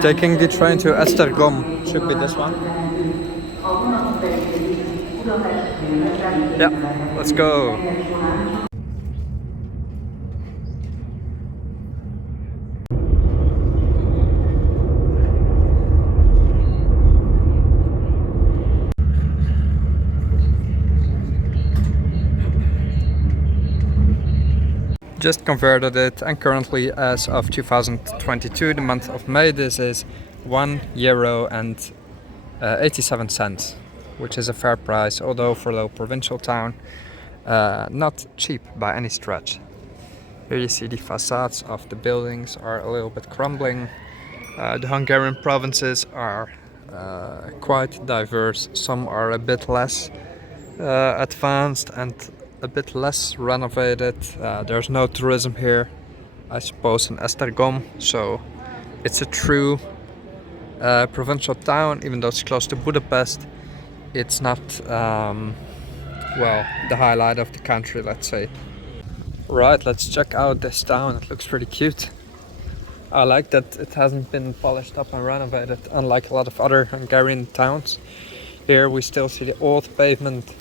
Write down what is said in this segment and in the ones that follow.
Taking the train to Esztergom should be this one. Yeah, let's go. Just converted it, and currently, as of 2022, the month of May, this is €1 and 87 cents, which is a fair price, although for a little provincial town, not cheap by any stretch. Here you see the facades of the buildings are a little bit crumbling. The Hungarian provinces are quite diverse. Some are a bit less advanced and a bit less renovated. There's no tourism here, I suppose, in Esztergom, so it's a true provincial town. Even though it's close to Budapest, it's not well, the highlight of the country, let's say. Right, let's check out this town. It looks pretty cute. I like that it hasn't been polished up and renovated, unlike a lot of other Hungarian towns. Here we still see the old pavement,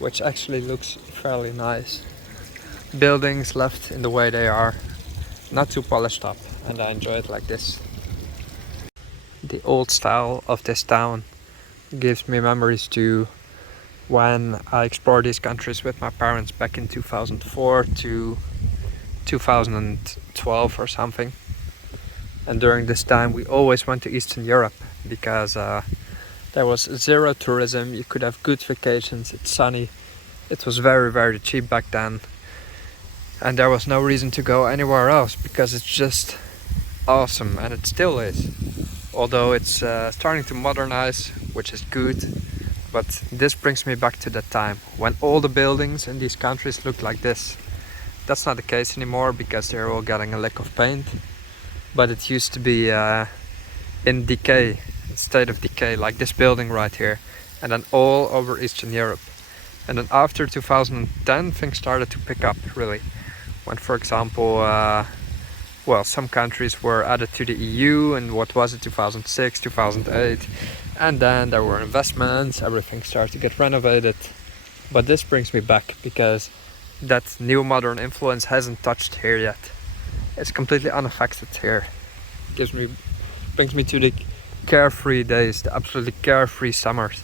which actually looks fairly nice. Buildings left in the way they are, not too polished up, and I enjoy it like this. The old style of this town gives me memories to when I explored these countries with my parents back in 2004 to 2012 or something. And during this time we always went to Eastern Europe because there was zero tourism. You could have good vacations, it's sunny, it was very, very cheap back then, and there was no reason to go anywhere else because it's just awesome, and it still is. Although it's starting to modernize, which is good, but this brings me back to that time when all the buildings in these countries looked like this. That's not the case anymore because they're all getting a lick of paint, but it used to be in decay, state of decay, like this building right here, and then all over Eastern Europe. And then after 2010 things started to pick up, really, when, for example, well, some countries were added to the EU in, what was it, 2006, 2008, and then there were investments, everything started to get renovated. But this brings me back because that new modern influence hasn't touched here yet. It's completely unaffected here. Brings me to the carefree days, the absolutely carefree summers.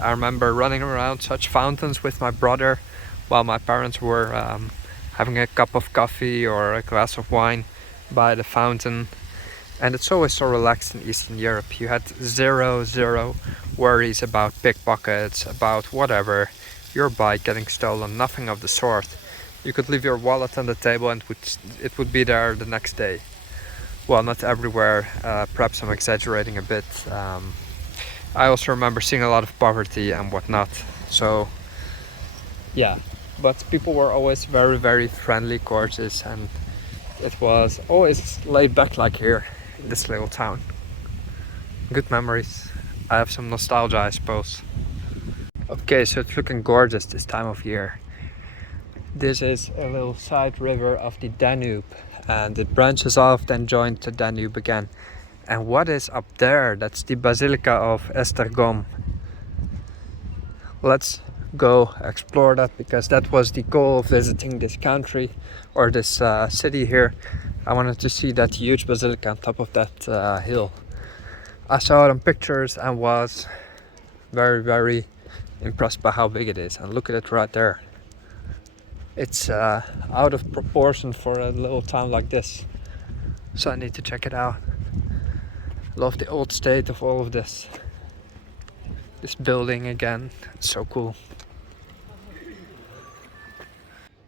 I remember running around such fountains with my brother while my parents were having a cup of coffee or a glass of wine by the fountain. And it's always so relaxed in Eastern Europe. You had zero worries about pickpockets, about whatever, your bike getting stolen, nothing of the sort. You could leave your wallet on the table and it would be there the next day. Well, not everywhere, perhaps I'm exaggerating a bit. I also remember seeing a lot of poverty and whatnot. So yeah, but people were always very, very friendly, courteous, and it was always laid back like here in this little town. Good memories. I have some nostalgia, I suppose. Okay, so it's looking gorgeous this time of year. This is a little side river of the Danube, and it branches off, then joins the Danube again. And what is up there? That's the Basilica of Esztergom. Let's go explore that, because that was the goal of visiting this country, or this city here. I wanted to see that huge basilica on top of that hill. I saw it on pictures and was very, very impressed by how big it is. And look at it right there. It's out of proportion for a little town like this, so I need to check it out. Love the old state of all of this building again. It's so cool.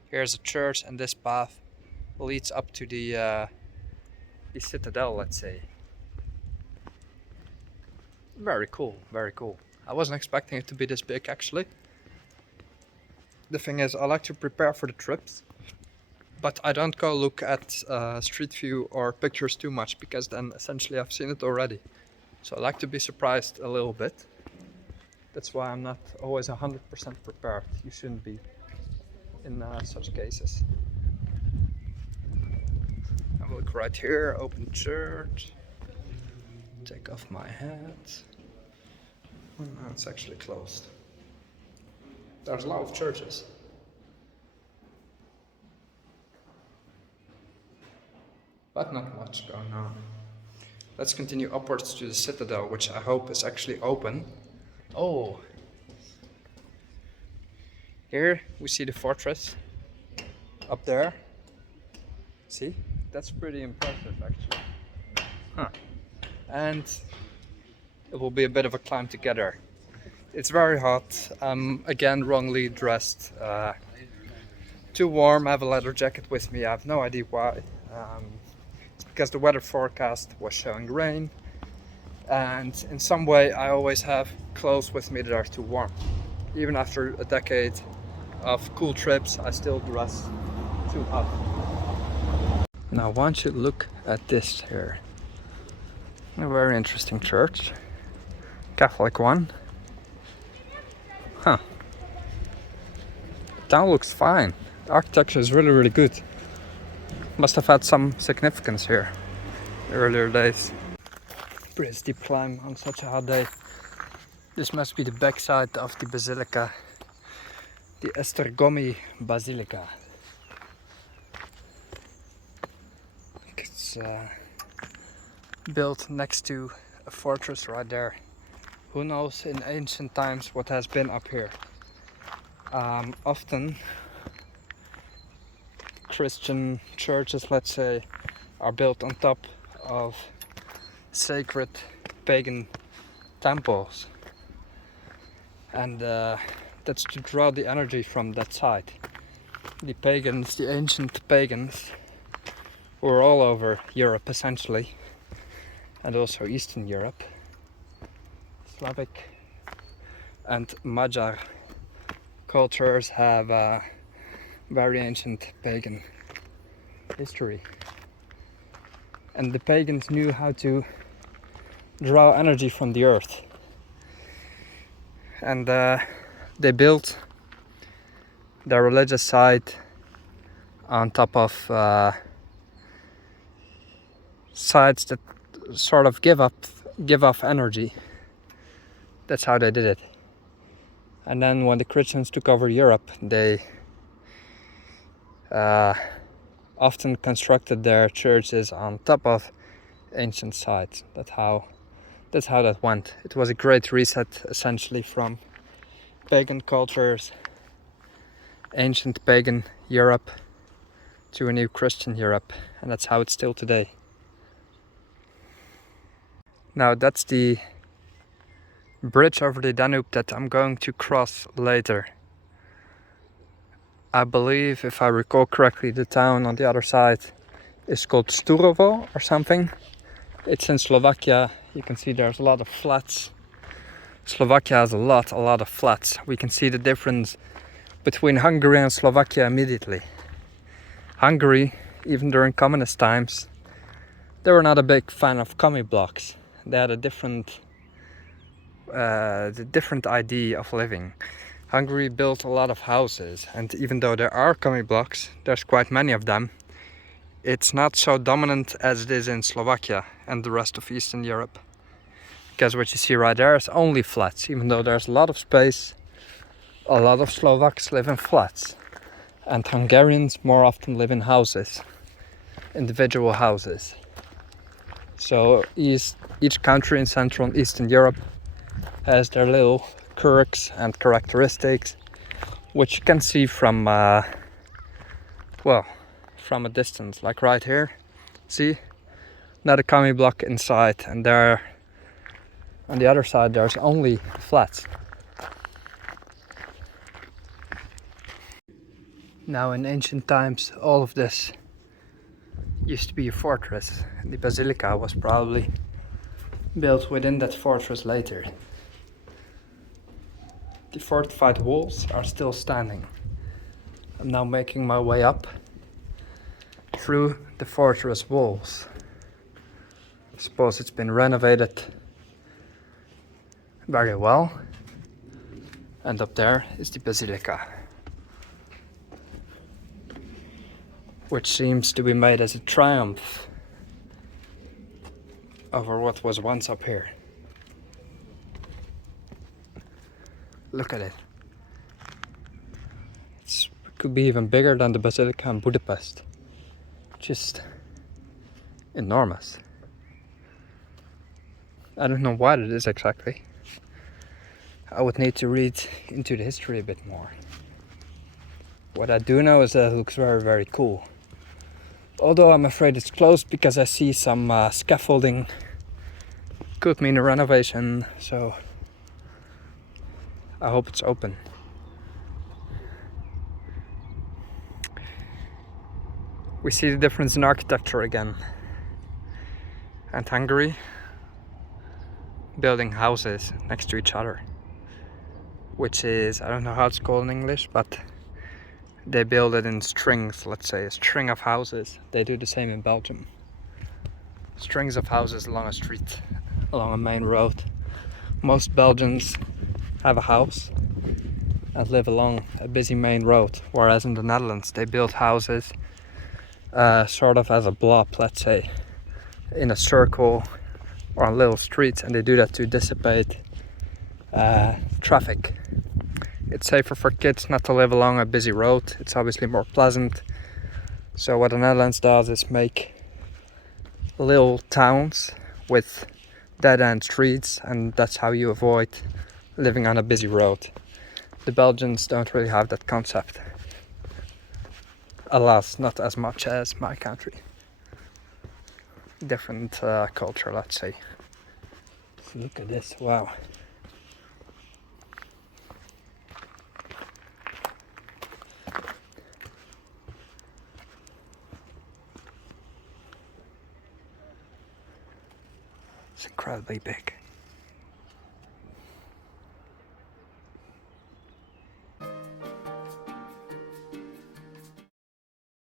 Here's a church, and this path leads up to the citadel, let's say. Very cool, very cool. I wasn't expecting it to be this big, actually. The thing is, I like to prepare for the trips, but I don't go look at street view or pictures too much, because then essentially I've seen it already. So I like to be surprised a little bit. That's why I'm not always 100% prepared. You shouldn't be in such cases. look right here, open church. Take off my hat. Oh, no, it's actually closed. There's a lot of churches. But not much going on. Let's continue upwards to the citadel, which I hope is actually open. Oh! Here we see the fortress. Up there. See? That's pretty impressive actually. Huh. And it will be a bit of a climb to get there. It's very hot. I'm again wrongly dressed. Too warm. I have a leather jacket with me. I have no idea why. It's because the weather forecast was showing rain. And in some way I always have clothes with me that are too warm. Even after a decade of cool trips, I still dress too hot. Now, why don't you look at this here? A very interesting church. Catholic one. Huh. The town looks fine. The architecture is really, really good. Must have had some significance here in the earlier days. Pretty steep climb on such a hot day. This must be the backside of the basilica. The Esztergomi Basilica. It's built next to a fortress right there. Who knows in ancient times what has been up here. Often Christian churches, let's say, are built on top of sacred pagan temples. And that's to draw the energy from that side. The pagans, the ancient pagans, were all over Europe essentially, and also Eastern Europe. Slavic and Magyar cultures have very ancient pagan history. And the pagans knew how to draw energy from the earth. And they built their religious site on top of sites that sort of give off energy. That's how they did it. And then when the Christians took over Europe, they often constructed their churches on top of ancient sites. That's how that went. It was a great reset, essentially, from pagan cultures, ancient pagan Europe, to a new Christian Europe, and that's how it's still today. Now that's the bridge over the Danube that I'm going to cross later. I believe, if I recall correctly, the town on the other side is called Sturovo or something. It's in Slovakia. You can see there's a lot of flats. Slovakia has a lot of flats. We can see the difference between Hungary and Slovakia immediately. Hungary, even during communist times, they were not a big fan of commie blocks. They had a different idea of living. Hungary built a lot of houses, and even though there are commie blocks, there's quite many of them, it's not so dominant as it is in Slovakia and the rest of Eastern Europe. Because what you see right there is only flats. Even though there's a lot of space, a lot of Slovaks live in flats. And Hungarians more often live in houses, individual houses. So each country in Central and Eastern Europe has their little quirks and characteristics, which you can see from from a distance. Like right here, see, not a commie block inside, and there on the other side there's only flats. Now, in ancient times, all of this used to be a fortress. The basilica was probably built within that fortress later. The fortified walls are still standing. I'm now making my way up through the fortress walls. I suppose it's been renovated very well. And up there is the basilica, which seems to be made as a triumph over what was once up here. Look at it. It could be even bigger than the Basilica in Budapest. Just enormous. I don't know what it is exactly. I would need to read into the history a bit more. What I do know is that it looks very, very cool. Although I'm afraid it's closed because I see some scaffolding. Could mean a renovation, so I hope it's open. We see the difference in architecture again. And Hungary building houses next to each other, which is, I don't know how it's called in English, but they build it in strings, let's say, a string of houses. They do the same in Belgium. Strings of houses along a street, along a main road. Most Belgians have a house and live along a busy main road, whereas in the Netherlands they build houses sort of as a blob, let's say, in a circle or on little streets, and they do that to dissipate traffic. It's safer for kids not to live along a busy road. It's obviously more pleasant. So what the Netherlands does is make little towns with dead-end streets, and that's how you avoid living on a busy road. The Belgians don't really have that concept. Alas, not as much as my country. Different culture, let's say. So look at this, wow. It's incredibly big.